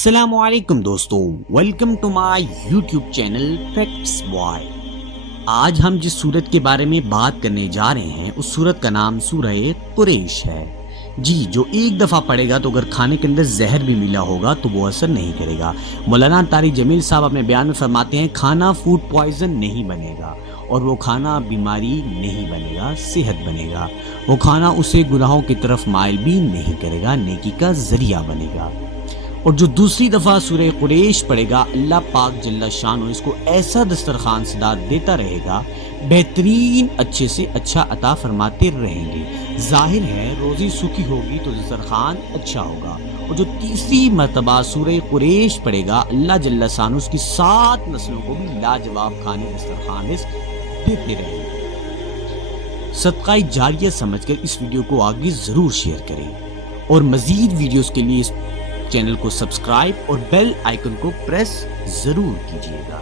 السلام علیکم دوستو، welcome to my YouTube channel facts boy. آج ہم جس سورت کے بارے میں بات کرنے جا رہے ہیں اس سورت کا نام سورہ قریش ہے۔ جی، جو ایک دفعہ پڑھے گا تو اگر کھانے کے اندر زہر بھی ملا ہوگا تو وہ اثر نہیں کرے گا۔ مولانا طارق جمیل صاحب اپنے بیان میں فرماتے ہیں کھانا فوڈ پوائزن نہیں بنے گا، اور وہ کھانا بیماری نہیں بنے گا، صحت بنے گا۔ وہ کھانا اسے گناہوں کی طرف مائل بھی نہیں کرے گا، نیکی کا ذریعہ بنے گا۔ اور جو دوسری دفعہ سورہ قریش پڑھے گا، اللہ پاک جل شانہ اس کو ایسا دسترخوان سداد دیتا رہے گا، بہترین اچھے سے اچھا عطا فرماتے رہیں گے۔ ظاہر ہے روزی سوکھی ہوگی تو دسترخوان اچھا ہوگا۔ اور جو تیسری مرتبہ سورہ قریش پڑھے گا، اللہ جل شانہ اس کی 7 نسلوں کو بھی لاجواب کھانے دسترخوان دیتے رہیں گے۔ صدقہ جاریہ سمجھ کر اس ویڈیو کو آگے ضرور شیئر کریں، اور مزید ویڈیوز کے لیے اس چینل کو سبسکرائب اور بیل آئیکن کو پریس ضرور کیجیے گا۔